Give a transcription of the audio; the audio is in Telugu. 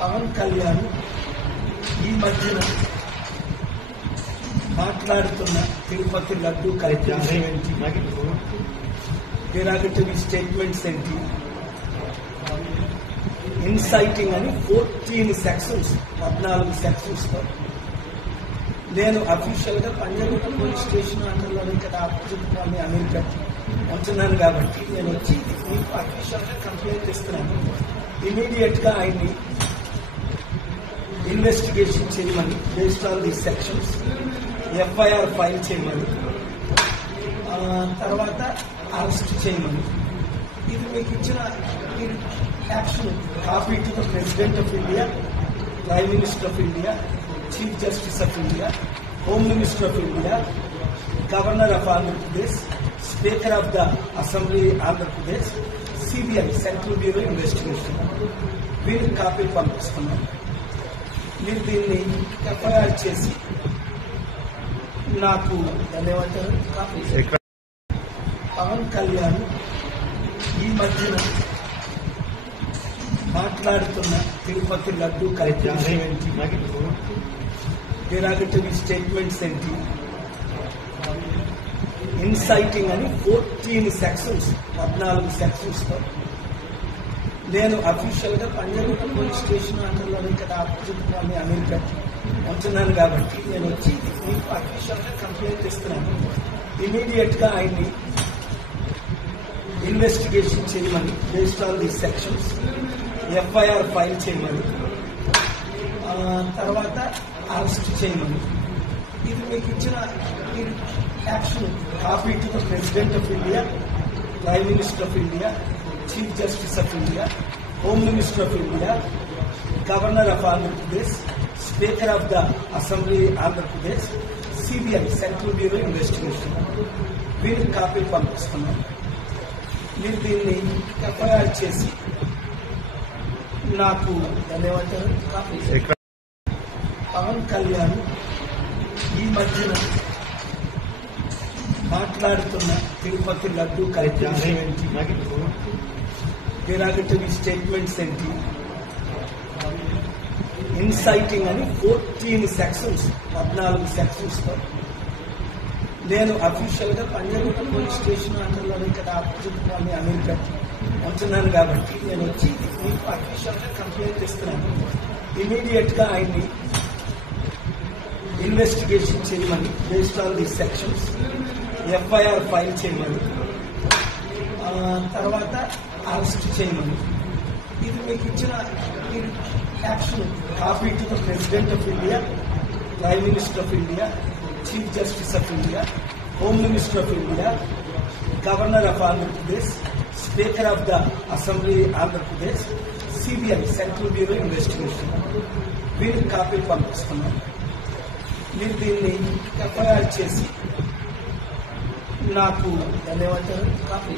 పవన్ కళ్యాణ్ ఈ మధ్యన మాట్లాడుతున్న తిరుపతి లడ్డు కార్యక్రమం ఏంటి, derogatory స్టేట్మెంట్స్ ఏంటి, ఇన్సైటింగ్ అని 14 సెక్షన్స్ 14 సెక్షన్స్ తో నేను అఫీషియల్ గా పంజాగుట్ట పోలీస్ స్టేషన్ అండర్లోని ఇక్కడ ఆపోజిట్ కాలనీ అమెరికా ఉంటున్నాను కాబట్టి నేను వచ్చి మీకు అఫీషియల్ గా కంప్లైంట్ ఇస్తున్నాను. ఇమీడియట్ గా ఆయన్ని ఇన్వెస్టిగేషన్ చేయమని, based on the sections FIR file చేయమని, తర్వాత అరెస్ట్ చేయమని. ఇది మీకు ఇచ్చిన action copy to the president of India, prime minister of India, chief justice of India, home minister of India, governor of Andhra Pradesh, speaker of the assembly Andhra Pradesh, CBI central bureau investigation వీరికి కాపీ పంపిస్తున్నాం. మీరు దీన్ని ఎఫ్ఐఆర్ చేసి నాకు ధన్యవాదాలు. కాపీ పవన్ కళ్యాణ్ ఈ మధ్యన మాట్లాడుతున్న తిరుపతి లడ్డు కార్యక్రమం ఏంటి, derogatory స్టేట్మెంట్స్ ఏంటి, ఇన్సైటింగ్ అని 14 సెక్షన్స్ 14 సెక్షన్స్ తో నేను అఫీషియల్ గా పంజాగుట్ట పోలీస్ స్టేషన్ అండర్లోని ఇక్కడ ఆపోజిట్ కాలనీ అమెరికా ఉంటున్నాను కాబట్టి నేను వచ్చి మీకు అఫీషియల్ గా కంప్లైంట్ ఇస్తున్నాను. ఇమీడియట్ గా ఆయన్ని ఇన్వెస్టిగేషన్ చేయమని, based on the sections FIR file చేయమని, తర్వాత అరెస్ట్ చేయమని. ఇది మీకు ఇచ్చిన action copy to the president of India, prime minister of India, chief justice of India, home minister of India, governor of Andhra Pradesh, speaker of the assembly Andhra Pradesh, CBI central bureau investigation వీరికి కాపీ పంపిస్తున్నాం. మీరు దీన్ని ఎఫ్ఐఆర్ చేసి నాకు ధన్యవాదాలు. కాపీ పవన్ కళ్యాణ్ ఈ మధ్యన మాట్లాడుతున్న తిరుపతి లడ్డు కార్యక్రమం ఏంటి, derogatory స్టేట్మెంట్స్ ఏంటి, ఇన్సైటింగ్ అని 14 సెక్షన్స్ 14 సెక్షన్స్ తో నేను అఫీషియల్ గా పంజాగుట్ట పోలీస్ స్టేషన్ అండర్లోని ఇక్కడ ఆపోజిట్ కాలనీ అమెరికా ఉంటున్నాను కాబట్టి నేను వచ్చి మీకు అఫీషియల్ గా కంప్లైంట్ ఇస్తున్నాను. ఇమీడియట్ గా ఆయన్ని ఇన్వెస్టిగేషన్ చేయమని, based on the sections FIR file చేయమని, తర్వాత అరెస్ట్ చేయమని. ఇది మీకు ఇచ్చిన action copy to the president of India, prime minister of India, chief justice of India, home minister of India, governor of Andhra Pradesh, speaker of the assembly Andhra Pradesh, CBI central bureau investigation వీరికి కాపీ పంపిస్తున్నాం. మీరు దీన్ని ఎఫ్ఐఆర్ చేసి నాకు ధన్యవాదాలు. కాపీ